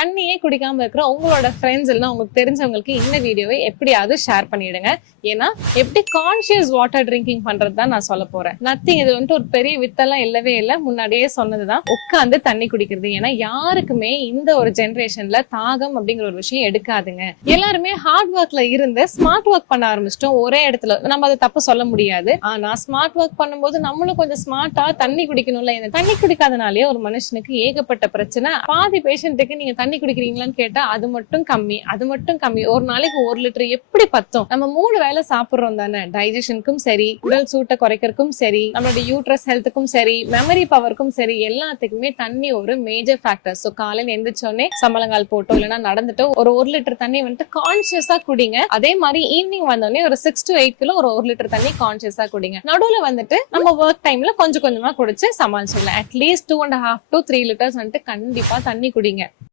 தண்ணியே குடிக்காம இருக்கிற உங்களோட ஃப்ரெண்ட்ஸ் எல்லாம் உங்களுக்கு தெரிஞ்சவங்களுக்கு இந்த வீடியோவை எப்படியாவது ஷேர் பண்ணிடுங்க. ஏன்னா எப்படி கான்சியஸ் வாட்டர் ட்ரிங்கிங் பண்றது தான் நான் சொல்ல போறேன். நத்திங், இது வந்துட்டு ஒரு பெரிய வித்தெல்லாம் இல்லவே இல்லை, முன்னாடியே சொன்னதுதான் உட்காந்து தண்ணி குடிக்கிறது. ஏன்னா யாருக்குமே இந்த ஒரு ஜெனரேஷன்ல தாகம் அப்படிங்கிற ஒரு விஷயம் எடுக்காதுங்க. எல்லாருமே ஹார்ட் ஒர்க்ல இருந்து ஸ்மார்ட் ஒர்க் பண்ண ஆரம்பிச்சிட்டோம் ஒரே இடத்துல. நம்ம அதை தப்பு சொல்ல முடியாது. ஆனா ஸ்மார்ட் ஒர்க் பண்ணும்போது நம்மளும் கொஞ்சம் ஸ்மார்ட்டா தண்ணி குடிக்கணும்ல. இந்த தண்ணி குடிக்காதனாலே ஒரு மனுஷனுக்கு ஏகப்பட்ட பிரச்சனை. பாதி பேஷண்ட்டுக்கு நீங்க தண்ணி குடிக்கிறீங்களான்னு கேட்டா அது மட்டும் கம்மி. ஒரு நாளைக்கு 1 லிட்டர் எப்படி பத்தும்? நம்ம 3 வேளை சாப்பிடுறோம் தானே. டைஜஷனுக்கும் சரி, உடல் சூட்டை குறைக்கிறதுக்கும் சரி, நம்மளோட யூட்ரஸ் ஹெல்த்துக்கும் சரி, மெமரி பவருக்கும் சரி, எல்லாத்துக்குமே தண்ணி ஒரு மேஜர் ஃபேக்டர். சோ காலையில எந்திரிச்சோடனே சம்பளங்கால் போட்டோ இல்லைன்னா நடந்துட்டோ ஒரு 1 லிட்டர் தண்ணி வந்துட்டு கான்சியஸா குடிங்க. அதே மாதிரி ஈவினிங் வந்தோடனே ஒரு 6 to 8 கிலோ ஒரு 1 லிட்டர் தண்ணி கான்சியஸா குடிங்க. நடுவுல வந்துட்டு நம்ம ஒர்க் டைம்ல கொஞ்சம் கொஞ்சமா குடிச்சு சமாளிச்சிடலாம். அட்லீஸ்ட் 2.5 to 3 லிட்டர்ஸ் வந்துட்டு கண்டிப்பா தண்ணி குடிங்க.